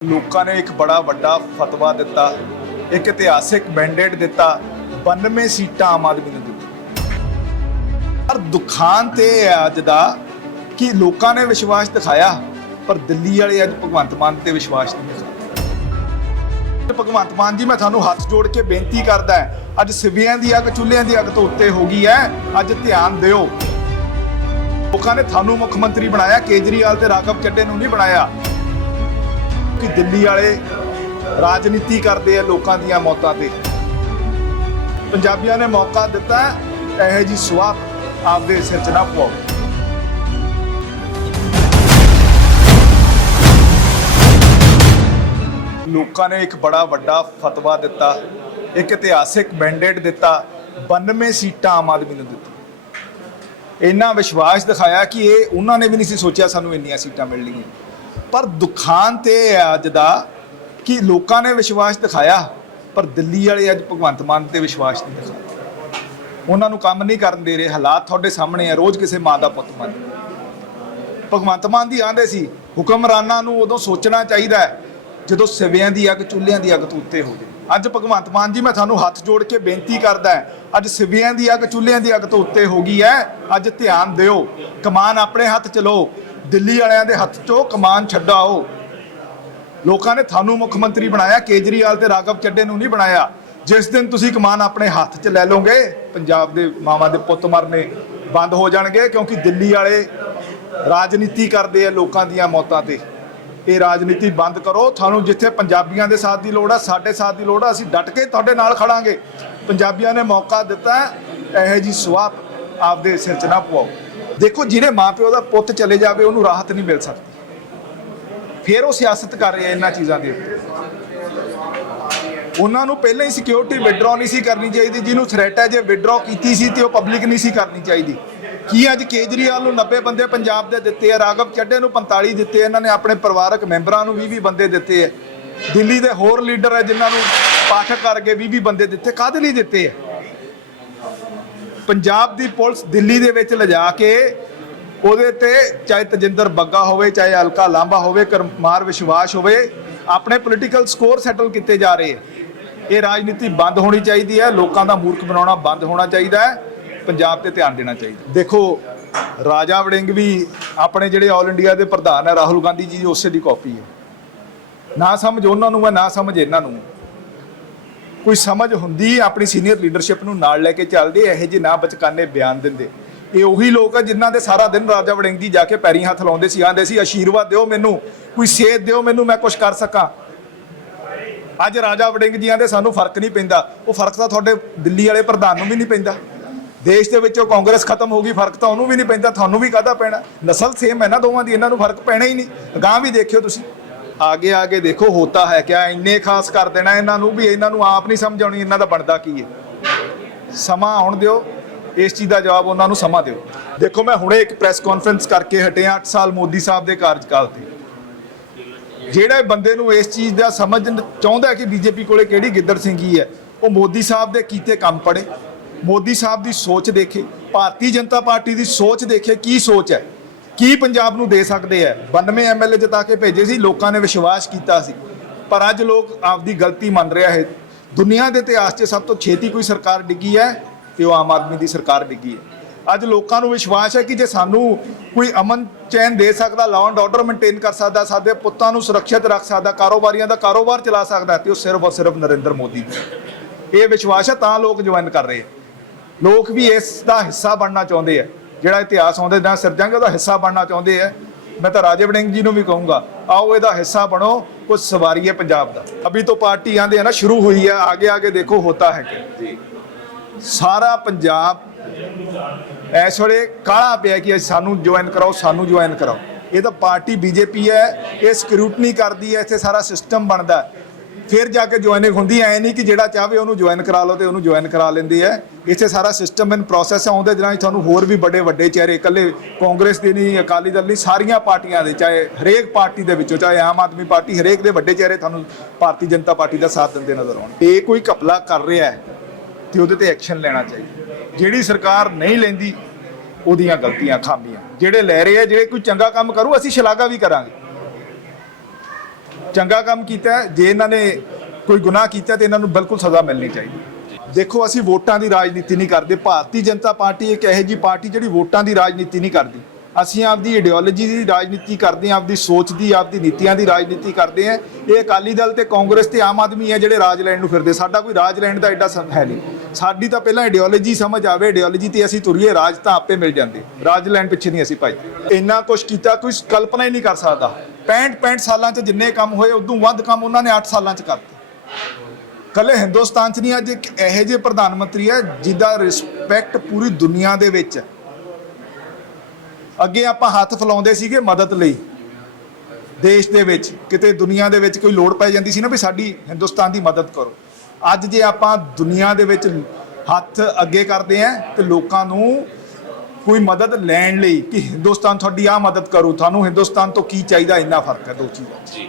ਲੋਕਾਂ ਨੇ ਇੱਕ ਬੜਾ ਵੱਡਾ ਫਤਵਾ ਦਿੱਤਾ, ਇੱਕ ਇਤਿਹਾਸਿਕ ਮੈਂਡੇਟ ਦਿੱਤਾ, 92 ਸੀਟਾਂ ਆਮ ਆਦਮੀ ਨੂੰ ਦਿੱਤੀਆਂ। ਪਰ ਦੁਖਾਂਤ ਇਹ ਹੈ ਅੱਜ ਦਾ ਕਿ ਲੋਕਾਂ ਨੇ ਵਿਸ਼ਵਾਸ ਦਿਖਾਇਆ, ਪਰ ਦਿੱਲੀ ਵਾਲੇ ਅੱਜ ਭਗਵੰਤ ਮਾਨ ਤੇ ਵਿਸ਼ਵਾਸ ਨਹੀਂ ਦਿਖਾਉਂਦੇ। ਭਗਵੰਤ ਮਾਨ ਜੀ, ਮੈਂ ਤੁਹਾਨੂੰ ਹੱਥ ਜੋੜ ਕੇ ਬੇਨਤੀ ਕਰਦਾ, ਅੱਜ ਸਿਵਿਆਂ ਦੀ ਅੱਗ ਚੁੱਲ੍ਹਿਆਂ ਦੀ ਅੱਗ ਤੋਂ ਉੱਤੇ ਹੋ ਗਈ ਹੈ। ਅੱਜ ਧਿਆਨ ਦਿਓ। ਲੋਕਾਂ ਨੇ ਤੁਹਾਨੂੰ ਮੁੱਖ ਮੰਤਰੀ ਬਣਾਇਆ, ਕੇਜਰੀਵਾਲ ਤੇ ਰਾਘਵ ਚੱਡੇ ਨੂੰ ਨਹੀਂ ਬਣਾਇਆ। ਕਿ ਦਿੱਲੀ ਵਾਲੇ ਰਾਜਨੀਤੀ ਕਰਦੇ ਆ ਲੋਕਾਂ ਦੀਆਂ ਮੌਤਾਂ ਤੇ। ਪੰਜਾਬੀਆਂ ਨੇ ਮੌਕਾ ਦਿੱਤਾ, ਇਹੋ ਜੀ ਸਵਾਹ ਆਪਦੇ ਸਿਰ 'ਚ ਨਾ ਪਵਾਓ। ਲੋਕਾਂ ਨੇ ਇੱਕ ਬੜਾ ਵੱਡਾ ਫਤਵਾ ਦਿੱਤਾ, ਇੱਕ ਇਤਿਹਾਸਿਕ ਮੈਂਡੇਟ ਦਿੱਤਾ, 92 ਸੀਟਾਂ ਆਮ ਆਦਮੀ ਨੂੰ ਦਿੱਤੀਆਂ। ਇੰਨਾ ਵਿਸ਼ਵਾਸ ਦਿਖਾਇਆ ਕਿ ਇਹ ਉਹਨਾਂ ਨੇ ਵੀ ਨਹੀਂ ਸੀ ਸੋਚਿਆ ਸਾਨੂੰ ਇੰਨੀਆਂ ਸੀਟਾਂ ਮਿਲਣਗੀਆਂ। ਪਰ ਦੁਖਾਂਤ ਇਹ ਹੈ ਅੱਜ ਦਾ ਕਿ ਲੋਕਾਂ ਨੇ ਵਿਸ਼ਵਾਸ ਦਿਖਾਇਆ, ਪਰ ਦਿੱਲੀ ਵਾਲੇ ਅੱਜ ਭਗਵੰਤ ਮਾਨ ਤੇ ਵਿਸ਼ਵਾਸ ਨਹੀਂ ਦਿਖਾਉਂਦੇ। ਉਹਨਾਂ ਨੂੰ ਕੰਮ ਨਹੀਂ ਕਰਨ ਦੇ ਰਹੇ। ਹਾਲਾਤ ਤੁਹਾਡੇ ਸਾਹਮਣੇ ਆ, ਰੋਜ਼ ਕਿਸੇ ਮਾਂ ਦਾ ਪੁੱਤ ਮਰ। ਭਗਵੰਤ ਮਾਨ ਦੀ ਆਂਦੇ ਸੀ ਹੁਕਮਰਾਨਾਂ ਨੂੰ ਉਦੋਂ ਸੋਚਣਾ ਚਾਹੀਦਾ ਹੈ ਜਦੋਂ ਸਿਵਿਆਂ ਦੀ ਅੱਗ ਚੁੱਲ੍ਹਿਆਂ ਦੀ ਅੱਗ ਤੋਂ ਉੱਤੇ ਹੋ ਜਾਏ। ਅੱਜ ਭਗਵੰਤ ਮਾਨ ਜੀ, ਮੈਂ ਤੁਹਾਨੂੰ ਹੱਥ ਜੋੜ ਕੇ ਬੇਨਤੀ ਕਰਦਾ, ਅੱਜ ਸਿਵਿਆਂ ਦੀ ਅੱਗ ਚੁੱਲ੍ਹਿਆਂ ਦੀ ਅੱਗ ਤੋਂ ਉੱਤੇ ਹੋ ਗਈ ਹੈ। ਅੱਜ ਧਿਆਨ ਦਿਓ। ਕਮਾਨ ਆਪਣੇ ਹੱਥ 'ਚ ਲਓ, ਦਿੱਲੀ ਵਾਲਿਆਂ ਦੇ ਹੱਥ 'ਚੋਂ ਕਮਾਨ ਛੱਡਾਓ। ਲੋਕਾਂ ਨੇ ਤੁਹਾਨੂੰ ਮੁੱਖ ਮੰਤਰੀ ਬਣਾਇਆ, ਕੇਜਰੀਵਾਲ ਤੇ ਰਾਘਵ ਚੱਡੇ ਨੂੰ ਨਹੀਂ ਬਣਾਇਆ। ਜਿਸ ਦਿਨ ਤੁਸੀਂ ਕਮਾਨ ਆਪਣੇ ਹੱਥ 'ਚ ਲੈ ਲਓਗੇ, ਪੰਜਾਬ ਦੇ ਮਾਵਾਂ ਦੇ ਪੁੱਤ ਮਰਨੇ ਬੰਦ ਹੋ ਜਾਣਗੇ। ਕਿਉਂਕਿ ਦਿੱਲੀ ਵਾਲੇ ਰਾਜਨੀਤੀ ਕਰਦੇ ਆ ਲੋਕਾਂ ਦੀਆਂ ਮੌਤਾਂ ਤੇ। ਇਹ ਰਾਜਨੀਤੀ ਬੰਦ ਕਰੋ। ਤੁਹਾਨੂੰ ਜਿੱਥੇ ਪੰਜਾਬੀਆਂ ਦੇ ਸਾਥ ਦੀ ਲੋੜ ਆ, ਸਾਡੇ ਸਾਥ ਦੀ ਲੋੜ ਆ, ਅਸੀਂ ਡਟ ਕੇ ਤੁਹਾਡੇ ਨਾਲ ਖੜਾਂਗੇ। ਪੰਜਾਬੀਆਂ ਨੇ ਮੌਕਾ ਦਿੱਤਾ, ਇਹੋ ਜੀ ਸਵਾਹ ਆਪਦੇ ਸਿਰ 'ਚ ਨਾ ਪਵਾਓ। ਦੇਖੋ, ਜਿਹੜੇ ਮਾਂ ਪਿਓ ਦਾ ਪੁੱਤ ਚਲੇ ਜਾਵੇ ਉਹਨੂੰ ਰਾਹਤ ਨਹੀਂ ਮਿਲ ਸਕਦੀ। ਫਿਰ ਉਹ ਸਿਆਸਤ ਕਰ ਰਹੇ ਇਹਨਾਂ ਚੀਜ਼ਾਂ ਦੇ ਉੱਤੇ। ਉਹਨਾਂ ਨੂੰ ਪਹਿਲਾਂ ਹੀ ਸਿਕਿਉਰਿਟੀ ਵਿਡਰੋ ਨਹੀਂ ਸੀ ਕਰਨੀ ਚਾਹੀਦੀ। ਜਿਹਨੂੰ ਥ੍ਰੈਟ ਹੈ, ਜੇ ਵਿਡਰੋ ਕੀਤੀ ਸੀ ਤੇ ਉਹ ਪਬਲਿਕ ਨਹੀਂ ਸੀ ਕਰਨੀ ਚਾਹੀਦੀ। ਕੀ ਅੱਜ ਕੇਜਰੀਵਾਲ ਨੂੰ 90 ਬੰਦੇ ਪੰਜਾਬ ਦੇ ਦਿੱਤੇ ਆ, ਰਾਘਵ ਚੱਡੇ ਨੂੰ 45 ਦਿੱਤੇ, ਇਹਨਾਂ ਨੇ ਆਪਣੇ ਪਰਿਵਾਰਕ ਮੈਂਬਰਾਂ ਨੂੰ 20 ਬੰਦੇ ਦਿੱਤੇ ਆ। ਦਿੱਲੀ ਦੇ ਹੋਰ ਲੀਡਰ ਹੈ ਜਿਨ੍ਹਾਂ ਨੂੰ ਪਾਠਕ ਕਰਕੇ 20 ਬੰਦੇ ਦਿੱਤੇ। ਕਾਹਦੇ ਲਈ ਦਿੱਤੇ ਆ? ਪੰਜਾਬ ਦੀ ਪੁਲਿਸ ਦਿੱਲੀ ਦੇ ਵਿੱਚ ਲਿਜਾ ਕੇ ਉਹਦੇ ਤੇ ਚਾਹੇ ਤਜਿੰਦਰ ਬੱਗਾ ਹੋਵੇ, ਚਾਹੇ ਅਲਕਾ ਲਾਂਬਾ ਹੋਵੇ, ਕਰਮਾਰ ਵਿਸ਼ਵਾਸ ਹੋਵੇ, ਆਪਣੇ ਪੋਲੀਟੀਕਲ ਸਕੋਰ ਸੈਟਲ ਕੀਤੇ ਜਾ ਰਹੇ ਹੈ। ਇਹ ਰਾਜਨੀਤੀ ਬੰਦ ਹੋਣੀ ਚਾਹੀਦੀ ਹੈ। ਲੋਕਾਂ ਦਾ ਮੂਰਖ ਬਣਾਉਣਾ ਬੰਦ ਹੋਣਾ ਚਾਹੀਦਾ ਹੈ। ਪੰਜਾਬ ਤੇ ਧਿਆਨ ਦੇਣਾ ਚਾਹੀਦਾ। ਦੇਖੋ, ਰਾਜਾ ਵੜਿੰਗ ਵੀ ਆਪਣੇ ਜਿਹੜੇ ਆਲ ਇੰਡੀਆ ਦੇ ਪ੍ਰਧਾਨ ਹੈ ਰਾਹੁਲ ਗਾਂਧੀ ਜੀ, ਉਸੇ ਦੀ ਕਾਪੀ ਹੈ। ਨਾ ਸਮਝ ਉਹਨਾਂ ਨੂੰ ਹੈ, ਨਾ ਸਮਝ ਇਹਨਾਂ ਨੂੰ। ਕੋਈ ਸਮਝ ਹੁੰਦੀ ਆਪਣੀ ਸੀਨੀਅਰ ਲੀਡਰਸ਼ਿਪ ਨੂੰ ਨਾਲ ਲੈ ਕੇ ਚੱਲਦੇ, ਇਹੋ ਜਿਹੇ ਨਾ ਬਚਕਾਨੇ ਬਿਆਨ ਦਿੰਦੇ। ਇਹ ਉਹੀ ਲੋਕ ਆ ਜਿਨ੍ਹਾਂ ਦੇ ਸਾਰਾ ਦਿਨ ਰਾਜਾ ਵੜਿੰਗ ਜੀ ਜਾ ਕੇ ਪੈਰੀਂ ਹੱਥ ਲਾਉਂਦੇ ਸੀ, ਆਂਦੇ ਸੀ ਆਸ਼ੀਰਵਾਦ ਦਿਓ ਮੈਨੂੰ, ਕੋਈ ਸੇਧ ਦਿਓ ਮੈਨੂੰ, ਮੈਂ ਕੁਝ ਕਰ ਸਕਾਂ। ਅੱਜ ਰਾਜਾ ਵੜਿੰਗ ਜੀਆਂ ਦੇ ਸਾਨੂੰ ਫਰਕ ਨਹੀਂ ਪੈਂਦਾ। ਉਹ ਫਰਕ ਤਾਂ ਤੁਹਾਡੇ ਦਿੱਲੀ ਵਾਲੇ ਪ੍ਰਧਾਨ ਨੂੰ ਵੀ ਨਹੀਂ ਪੈਂਦਾ। ਦੇਸ਼ ਦੇ ਵਿੱਚੋਂ ਕਾਂਗਰਸ ਖਤਮ ਹੋ ਗਈ, ਫਰਕ ਤਾਂ ਉਹਨੂੰ ਵੀ ਨਹੀਂ ਪੈਂਦਾ, ਤੁਹਾਨੂੰ ਵੀ ਕਾਹਦਾ ਪੈਣਾ? ਨਸਲ ਸੇਮ ਹੈ ਨਾ ਦੋਵਾਂ ਦੀ, ਇਹਨਾਂ ਨੂੰ ਫਰਕ ਪੈਣਾ ਹੀ ਨਹੀਂ। ਅਗਾਂਹ ਵੀ ਦੇਖਿਓ ਤੁਸੀਂ, ਆਗੇ ਆਗੇ ਦੇਖੋ ਹੋਤਾ ਹੈ ਕਿਆ। ਇੰਨੇ ਖਾਸ ਕਰ ਦੇਣਾ ਇਹਨਾਂ ਨੂੰ ਵੀ ਇਹਨਾਂ ਨੂੰ ਆਪ ਨਹੀਂ ਸਮਝ ਆਉਣੀ ਇਹਨਾਂ ਦਾ ਬਣਦਾ ਕੀ ਹੈ। ਸਮਾਂ ਆਉਣ ਦਿਓ, ਇਸ ਚੀਜ਼ ਦਾ ਜਵਾਬ ਉਹਨਾਂ ਨੂੰ ਸਮਾਂ ਦਿਓ। ਦੇਖੋ, ਮੈਂ ਹੁਣੇ ਇੱਕ ਪ੍ਰੈਸ ਕਾਨਫਰੰਸ ਕਰਕੇ ਹਟਿਆ 8 ਸਾਲ ਮੋਦੀ ਸਾਹਿਬ ਦੇ ਕਾਰਜਕਾਲ ਤੇ। ਜਿਹੜੇ ਬੰਦੇ ਨੂੰ ਇਸ ਚੀਜ਼ ਦਾ ਸਮਝ ਚਾਹੁੰਦਾ ਕਿ ਬੀਜੇਪੀ ਕੋਲੇ ਕਿਹੜੀ ਗਿੱਦੜ ਸਿੰਘੀ ਹੈ, ਉਹ ਮੋਦੀ ਸਾਹਿਬ ਦੇ ਕੀਤੇ ਕੰਮ ਪੜ੍ਹੇ, ਮੋਦੀ ਸਾਹਿਬ ਦੀ ਸੋਚ ਦੇਖੇ, ਭਾਰਤੀ ਜਨਤਾ ਪਾਰਟੀ ਦੀ ਸੋਚ ਦੇਖੇ। ਕੀ ਸੋਚ ਹੈ, ਕੀ ਪੰਜਾਬ ਨੂੰ ਦੇ ਸਕਦੇ ਹੈ। 92 MLA ਜਿਤਾ ਕੇ ਭੇਜੇ ਸੀ, ਲੋਕਾਂ ਨੇ ਵਿਸ਼ਵਾਸ ਕੀਤਾ ਸੀ। ਪਰ ਅੱਜ ਲੋਕ ਆਪਦੀ ਗਲਤੀ ਮੰਨ ਰਿਹਾ ਹੈ। ਦੁਨੀਆ ਦੇ ਇਤਿਹਾਸ 'ਚ ਸਭ ਤੋਂ ਛੇਤੀ ਕੋਈ ਸਰਕਾਰ ਡਿੱਗੀ ਹੈ ਤੇ ਉਹ ਆਮ ਆਦਮੀ ਦੀ ਸਰਕਾਰ ਡਿੱਗੀ ਹੈ। ਅੱਜ ਲੋਕਾਂ ਨੂੰ ਵਿਸ਼ਵਾਸ ਹੈ ਕਿ ਜੇ ਸਾਨੂੰ ਕੋਈ ਅਮਨ ਚੈਨ ਦੇ ਸਕਦਾ, ਲਾਅ ਐਂਡ ਆਰਡਰ ਮੇਨਟੇਨ ਕਰ ਸਕਦਾ, ਸਾਡੇ ਪੁੱਤਾਂ ਨੂੰ ਸੁਰੱਖਿਅਤ ਰੱਖ ਸਕਦਾ, ਕਾਰੋਬਾਰੀਆਂ ਦਾ ਕਾਰੋਬਾਰ ਚਲਾ ਸਕਦਾ, ਤੇ ਉਹ ਸਿਰਫ ਔਰ ਸਿਰਫ ਨਰਿੰਦਰ ਮੋਦੀ। ਇਹ ਵਿਸ਼ਵਾਸ ਹੈ, ਤਾਂ ਲੋਕ ਜੁਆਇਨ ਕਰ ਰਹੇ। ਲੋਕ ਵੀ ਇਸ ਦਾ ਹਿੱਸਾ ਬਣਨਾ ਚਾਹੁੰਦੇ ਆ। ਜਿਹੜਾ ਇਤਿਹਾਸ ਆਉਂਦੇ ਜਾਂ ਸਿਰ ਜਾਂਗੇ ਉਹਦਾ ਹਿੱਸਾ ਬਣਨਾ ਚਾਹੁੰਦੇ ਆ। ਮੈਂ ਤਾਂ ਰਾਜੇ ਵੜਿੰਗ ਜੀ ਨੂੰ ਵੀ ਕਹੂੰਗਾ, ਆਓ ਇਹਦਾ ਹਿੱਸਾ ਬਣੋ, ਕੁਝ ਸਵਾਰੀਏ ਪੰਜਾਬ ਦਾ। ਅਭੀ ਤੋਂ ਪਾਰਟੀ ਆਂਦੇ ਹੈ ਨਾ ਸ਼ੁਰੂ ਹੋਈ ਹੈ, ਆਗੇ ਆਗੇ ਦੇਖੋ ਹੋਤਾ ਹੈ ਕਿ ਸਾਰਾ ਪੰਜਾਬ ਇਸ ਵੇਲੇ ਕਾਹਲਾ ਪਿਆ ਕਿ ਸਾਨੂੰ ਜੁਆਇਨ ਕਰਾਓ, ਸਾਨੂੰ ਜੁਆਇਨ ਕਰਾਓ। ਇਹ ਤਾਂ ਪਾਰਟੀ ਬੀਜੇਪੀ ਹੈ, ਇਹ ਸਕਰੂਟਨੀ ਕਰਦੀ ਹੈ, ਇੱਥੇ ਸਾਰਾ ਸਿਸਟਮ ਬਣਦਾ, ਫਿਰ ਜਾ ਕੇ ਜੁਆਇਨਿੰਗ ਹੁੰਦੀ। ਐ ਨਹੀਂ ਕਿ ਜਿਹੜਾ ਚਾਹਵੇ ਉਹਨੂੰ ਜੁਆਇਨ ਕਰਾ ਲਓ ਤੇ ਉਹਨੂੰ ਜੁਆਇਨ ਕਰਾ ਲੈਂਦੇ ਆ। ਇੱਥੇ ਸਾਰਾ ਸਿਸਟਮ ਇਨ ਪ੍ਰੋਸੈਸ ਹੈ। ਆਉਂਦੇ ਦਿਨਾਂ 'ਚ ਤੁਹਾਨੂੰ ਹੋਰ ਵੀ ਵੱਡੇ ਚਿਹਰੇ, ਇਕੱਲੇ ਕਾਂਗਰਸ ਦੇ ਨਹੀਂ, ਅਕਾਲੀ ਦਲ ਨਹੀਂ, ਸਾਰੀਆਂ ਪਾਰਟੀਆਂ ਦੇ, ਚਾਹੇ ਹਰੇਕ ਪਾਰਟੀ ਦੇ ਵਿੱਚੋਂ, ਚਾਹੇ ਆਮ ਆਦਮੀ ਪਾਰਟੀ, ਹਰੇਕ ਦੇ ਵੱਡੇ ਚਿਹਰੇ ਤੁਹਾਨੂੰ ਭਾਰਤੀ ਜਨਤਾ ਪਾਰਟੀ ਦਾ ਸਾਥ ਦਿੰਦੇ ਨਜ਼ਰ ਆਉਣਗੇ। ਇਹ ਕੋਈ ਘਪਲਾ ਕਰ ਰਿਹਾ ਹੈ ਤੇ ਉਹਦੇ ਤੇ ਐਕਸ਼ਨ ਲੈਣਾ ਚਾਹੀਦਾ। ਜਿਹੜੀ ਸਰਕਾਰ ਨਹੀਂ ਲੈਂਦੀ ਉਹਦੀਆਂ ਗਲਤੀਆਂ, ਖਾਮੀਆਂ। ਜਿਹੜੇ ਲੈ ਰਹੇ ਆ, ਜਿਹੜੇ ਕੋਈ ਚੰਗਾ ਕੰਮ ਕਰੂ ਅਸੀਂ ਸ਼ਲਾਘਾ ਵੀ ਕਰਾਂਗੇ। ਚੰਗਾ ਕੰਮ ਕੀਤਾ ਹੈ। ਜੇ ਇਹਨਾਂ ਨੇ ਕੋਈ ਗੁਨਾਹ ਕੀਤਾ ਤੇ ਇਹਨਾਂ ਨੂੰ ਬਿਲਕੁਲ ਸਜ਼ਾ ਮਿਲਣੀ ਚਾਹੀਦੀ। ਦੇਖੋ ਅਸੀਂ ਵੋਟਾਂ ਦੀ ਰਾਜਨੀਤੀ ਨਹੀਂ ਕਰਦੇ। ਭਾਰਤੀ ਜਨਤਾ ਪਾਰਟੀ ਇੱਕ ਇਹੋ ਜਿਹੀ ਪਾਰਟੀ ਜਿਹੜੀ ਵੋਟਾਂ ਦੀ ਰਾਜਨੀਤੀ ਨਹੀਂ ਕਰਦੀ। ਅਸੀਂ ਆਪਦੀ ਆਈਡੀਓਲੋਜੀ ਦੀ ਰਾਜਨੀਤੀ ਕਰਦੇ ਹਾਂ, ਆਪਦੀ ਸੋਚ ਦੀ, ਆਪਦੀ ਨੀਤੀਆਂ ਦੀ ਰਾਜਨੀਤੀ ਕਰਦੇ ਹਾਂ। ਇਹ ਅਕਾਲੀ ਦਲ ਤੇ ਕਾਂਗਰਸ ਤੇ ਆਮ ਆਦਮੀ ਹੈ ਜਿਹੜੇ ਰਾਜ ਲੈਣ ਨੂੰ ਫਿਰਦੇ। ਸਾਡਾ ਕੋਈ ਰਾਜ ਲੈਣ ਦਾ ਐਡਾ ਹੈ ਨਹੀਂ। ਸਾਡੀ ਤਾਂ ਪਹਿਲਾਂ ਆਈਡੀਓਲੋਜੀ ਸਮਝ ਆਵੇ, ਆਈਡੀਓਲੋਜੀ ਤੇ ਅਸੀਂ ਤੁਰੀਏ, ਰਾਜ ਤਾਂ ਆਪੇ ਮਿਲ ਜਾਂਦੇ। ਰਾਜ ਲੈਣ ਪਿੱਛੇ ਨਹੀਂ ਅਸੀਂ ਭਾਈ। ਇੰਨਾ ਕੁਛ ਕੀਤਾ ਕੋਈ ਕਲਪਨਾ ਹੀ ਨਹੀਂ ਕਰ ਸਕਦਾ। 65 ਸਾਲਾਂ 'ਚ ਜਿੰਨੇ ਕੰਮ ਹੋਏ ਉਦੋਂ ਵੱਧ ਕੰਮ ਉਹਨਾਂ ਨੇ 8 ਸਾਲਾਂ 'ਚ ਕਰਤੇ। ਕੱਲੇ ਹਿੰਦੁਸਤਾਨ 'ਚ ਨਹੀਂ, ਅੱਜ ਇੱਕ ਇਹੋ ਜਿਹੇ ਪ੍ਰਧਾਨ ਮੰਤਰੀ ਹੈ ਜਿਹਦਾ ਰਿਸਪੈਕਟ ਪੂਰੀ ਦੁਨੀਆ ਦੇ ਵਿੱਚ ਹੈ। ਅੱਗੇ ਆਪਾਂ ਹੱਥ ਫੈਲਾਉਂਦੇ ਸੀਗੇ ਮਦਦ ਲਈ ਦੇਸ਼ ਦੇ ਵਿੱਚ, ਕਿਤੇ ਦੁਨੀਆ ਦੇ ਵਿੱਚ ਕੋਈ ਲੋੜ ਪੈ ਜਾਂਦੀ ਸੀ ਨਾ ਵੀ ਸਾਡੀ ਹਿੰਦੁਸਤਾਨ ਦੀ ਮਦਦ ਕਰੋ। ਅੱਜ ਜੇ ਆਪਾਂ ਦੁਨੀਆ ਦੇ ਵਿੱਚ ਹੱਥ ਅੱਗੇ ਕਰਦੇ ਆਂ ਤੇ ਲੋਕਾਂ ਨੂੰ ਕੋਈ ਮਦਦ ਲੈਣ ਲਈ ਕਿ ਹਿੰਦੁਸਤਾਨ ਤੁਹਾਡੀ ਆਹ ਮਦਦ ਕਰੂ, ਤੁਹਾਨੂੰ ਹਿੰਦੁਸਤਾਨ ਤੋਂ ਕੀ ਚਾਹੀਦਾ, ਇੰਨਾ ਫਰਕ ਹੈ ਦੋ ਚੀਜ਼ਾਂ 'ਚ।